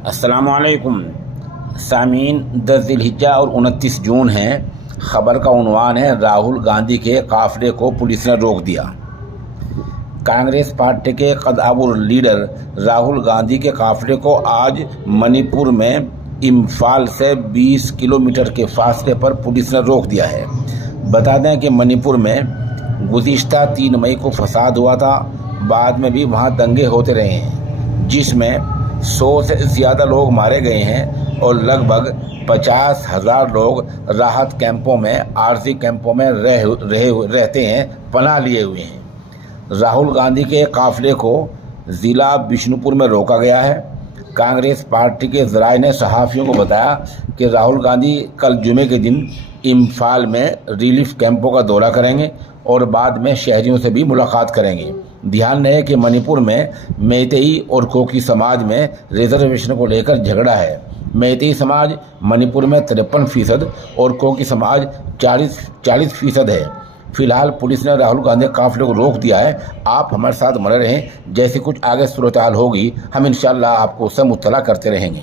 अस्सलामुअलैकुम सामीन, 10 ज़िलहिज्जा और 29 जून है। खबर का उन्वान है, राहुल गांधी के काफिले को पुलिस ने रोक दिया। कांग्रेस पार्टी के कदावर लीडर राहुल गांधी के काफिले को आज मणिपुर में इम्फाल से 20 किलोमीटर के फासले पर पुलिस ने रोक दिया है। बता दें कि मणिपुर में गुज़िश्ता 3 मई को फसाद हुआ था। बाद में भी वहां दंगे होते रहे हैं, जिसमें 100 से ज़्यादा लोग मारे गए हैं और लगभग 50,000 लोग राहत कैंपों में, आरजी कैंपों में रहते हैं, पनाह लिए हुए हैं। राहुल गांधी के काफिले को ज़िला बिष्णुपुर में रोका गया है। कांग्रेस पार्टी के ज़राए ने सहाफ़ियों को बताया कि राहुल गांधी कल जुमे के दिन इम्फाल में रिलीफ कैंपों का दौरा करेंगे और बाद में शहरियों से भी मुलाकात करेंगे। ध्यान रहे कि मणिपुर में मैतेई और कोकी समाज में रिजर्वेशन को लेकर झगड़ा है। मैतेई समाज मणिपुर में 53% और कोकी समाज 40% है। फिलहाल पुलिस ने राहुल गांधी काफिले को रोक दिया है। आप हमारे साथ बने रहें, जैसे कुछ आगे सूरत हाल होगी हम इंशाअल्लाह आपको सब मुत्तला करते रहेंगे।